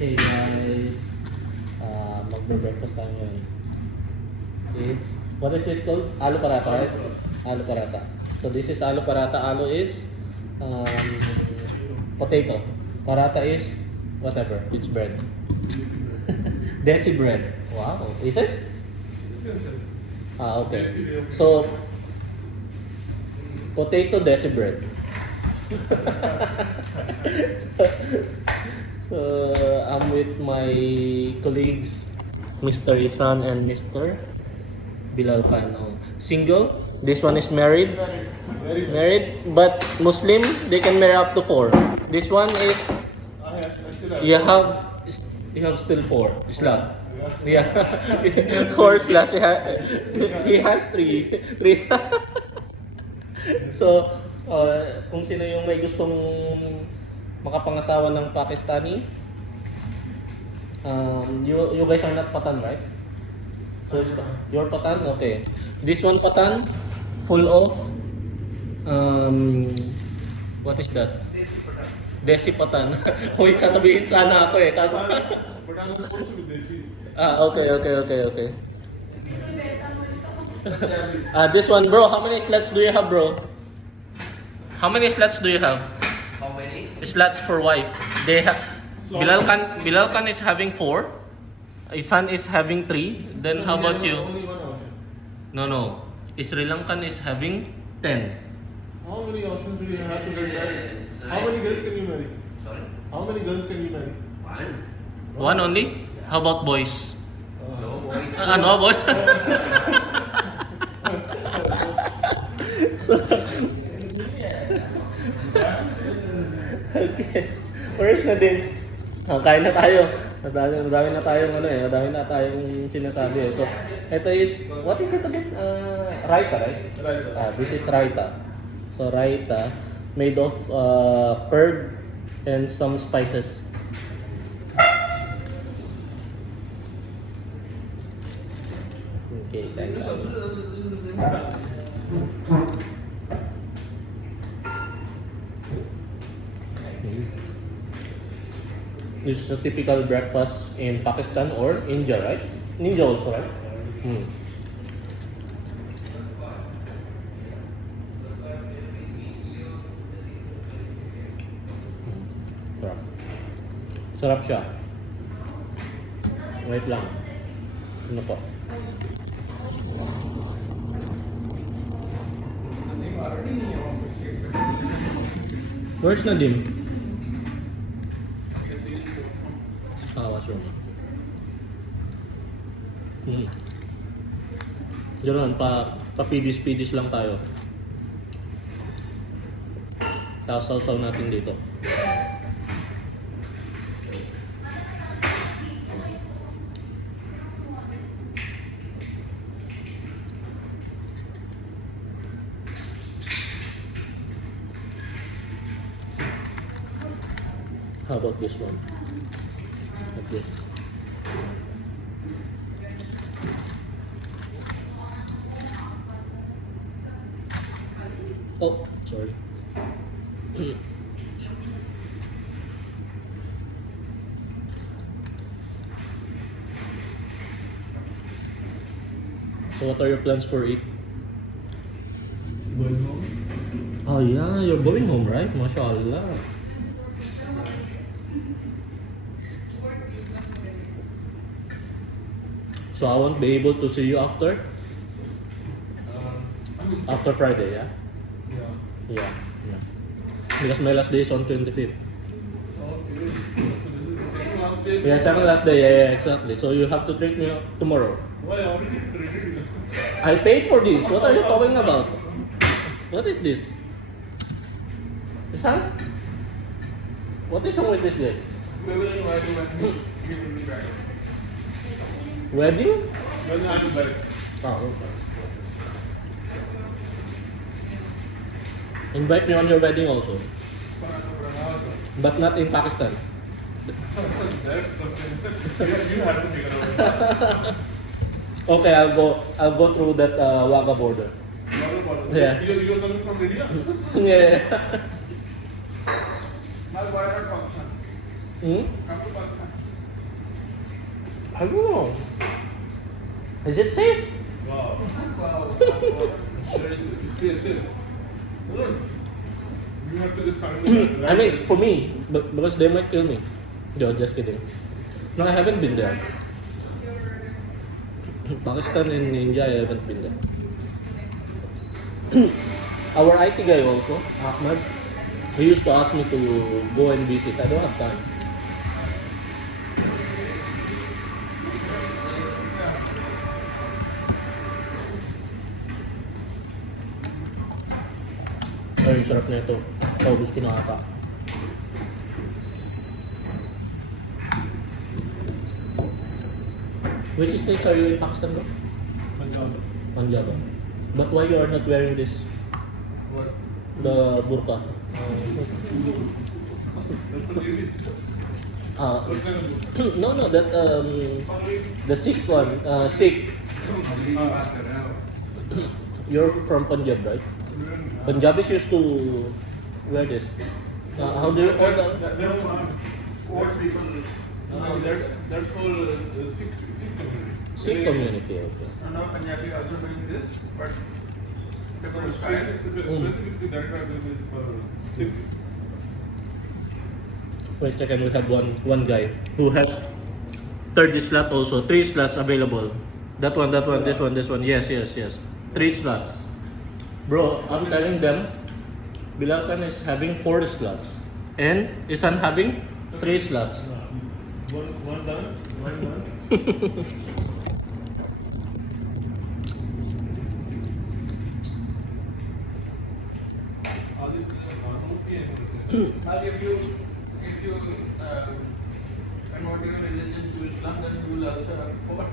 Hey guys, uh, magbe-breakfast tayo ngayon. It's, what is it called? Alu paratha, right? Alu paratha. So this is alu paratha. Alu is um, potato. Paratha is whatever. It's bread. Desi bread. Wow. Is it? Ah, okay. So, potato desi bread. so, I'm with my colleagues, Mr. Isan and Mr. Bilal Pano. Single. This one is married. Married, but Muslim, they can marry up to four. This one is you have you have still four. Islam. Yeah. four slash he, he has three. Three. so, uh, kung sino yung may gustong makapangasawa ng Pakistani, um, you you guys are not Patan, right? Who's Pa- You're Patan? Okay. This one Patan, full of um, what is that? Desi Patan. Uy, sasabihin sana ako eh. Kaso, ah, okay, okay, okay, okay. Ah, this one, bro. How many slots do you have, bro? How many slots do you have? How many? Slots for wife. They have. Bilal Khan, Bilal Khan is having four. Isan is having three. Then how about you? Only one option. No, no. Sri Lankan is having ten. How many options do you have to get married? How many girls can you marry? Sorry? How many girls can you marry? One. One only? How about boys? No boys. Ah, no, boy. okay. Where's na din? Oh, kain na tayo. Madami, madami na tayong ano eh, madami na tayong sinasabi eh. So, ito is, what is it again? Uh, raita, right? Right. Ah, this is raita. So, raita made of uh, curd and some spices. Okay, thank you. Is a typical breakfast in Pakistan or India, right? India also, right? Hmm. Hmm. Sarap siya. Wait lang. Ano po? Where's Nadim? Ah, washroom. Hmm. Diyan pa papidis-pidis lang tayo. Tapos sausaw natin dito. How about this one? Oh, sorry. so what are your plans for it? Going home? Oh yeah, you're going home, right? MashaAllah. So I won't be able to see you after Um, after Friday, yeah? yeah. Yeah, yeah. Because my last day is on 25th. Okay. So this is the second last day. Yeah, second last day, yeah, yeah, exactly. So you have to treat me tomorrow. Why I already treated you? I paid for this. What are you talking about? What is this? Son? What is wrong with this day? Will invite you when we we will be back. Wedding? When I will back. Oh, okay. Invite me on your wedding also, but not in Pakistan. That's something. You you have to figure out. okay, I'll go. I'll go through that uh, Wagah border. Yeah. You you are coming from India? yeah. My wife Pakistan. Hmm? Come to Pakistan. I don't know. Is it safe? Wow. Wow. Seriously, seriously. Look. You have to just find the I mean, for me, because they might kill me. No, just kidding. No, I haven't been there. Pakistan and India, I haven't been there. Our IT guy also, Ahmad, he used to ask me to go and visit. I don't have time. Sarap na ito. Paubos ko na ata. Which states are you in Pakistan bro? Punjab. ah. But why you are not wearing this, What? the burqa? Uh, book? no, no, that um, the Sikh one, uh, Sikh. You're from Punjab, right? Punjabis used to wear this. Uh, how do you call That- them? that- That's what people. No, that's that's for uh, Sikh Sikh community. Sikh community, okay. And now Punjabi also doing this, but For different style. specific-. Specifically, that tribe is for Sikh. Wait a second, we have one one guy who has third slot also, three slots available. That one, that one, this one, this one. Yes, yes, yes. Three slots. Bro, I'm telling them, Bilalkan is having four slots. And Isan having three slots. One one done, one done. All these are okay. But if you if you uh, convert your religion to Islam, then you will also have four.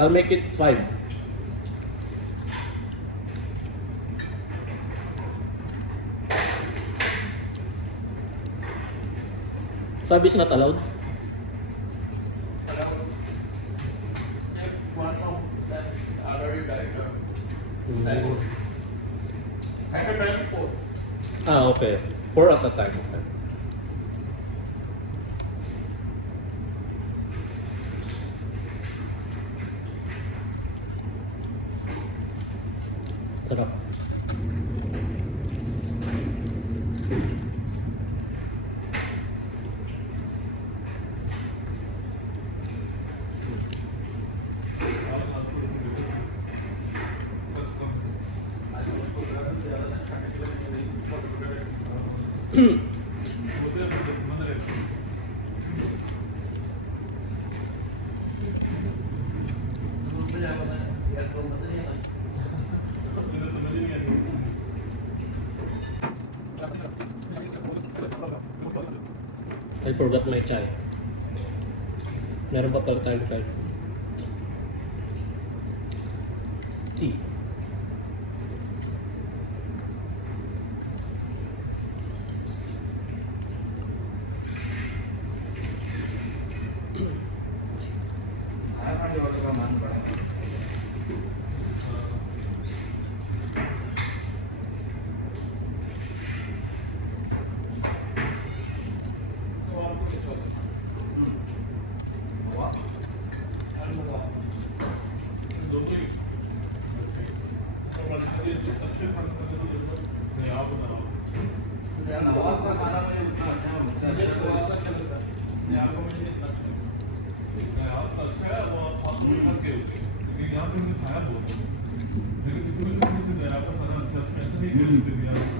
I'll make it five. Five is not allowed. Uh, I. Can four. Ah, okay. Four at a time. Okay. Sarap. Hmm. Meron pa pala chai. Tea. Thank you.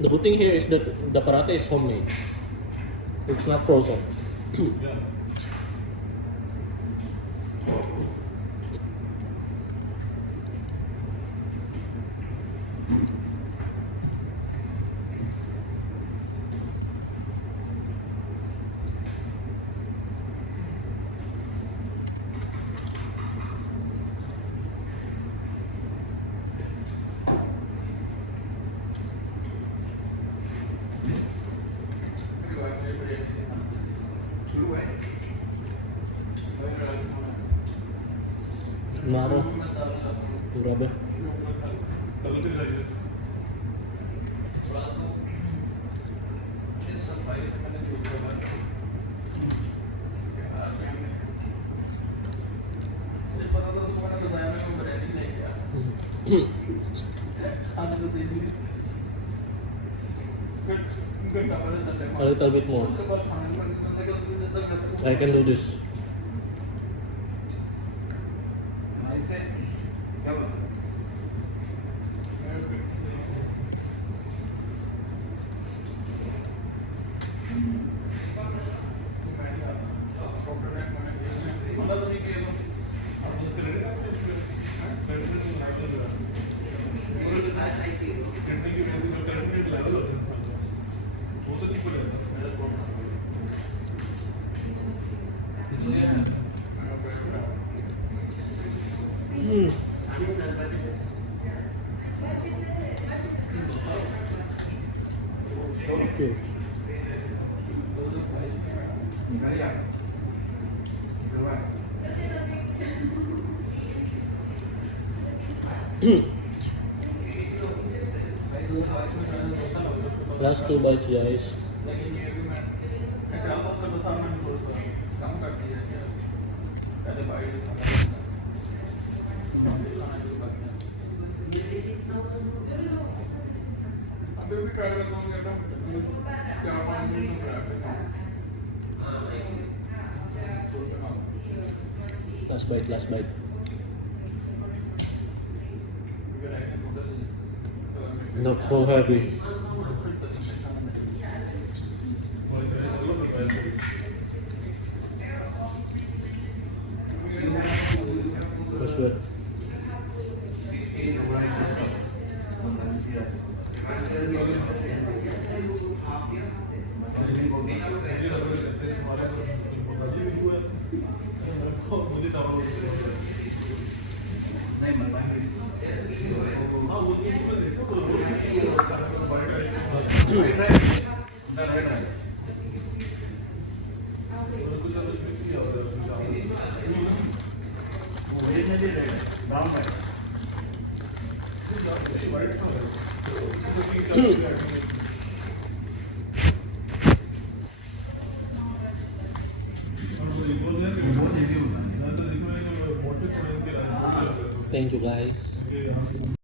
The good thing here is that the paratha is homemade. It's not frozen. Marah. Grabe. Kalau bit more. I can do this. Okay. Last two guys. Last bite, last bite. Not so heavy. That's good. Thank you, guys.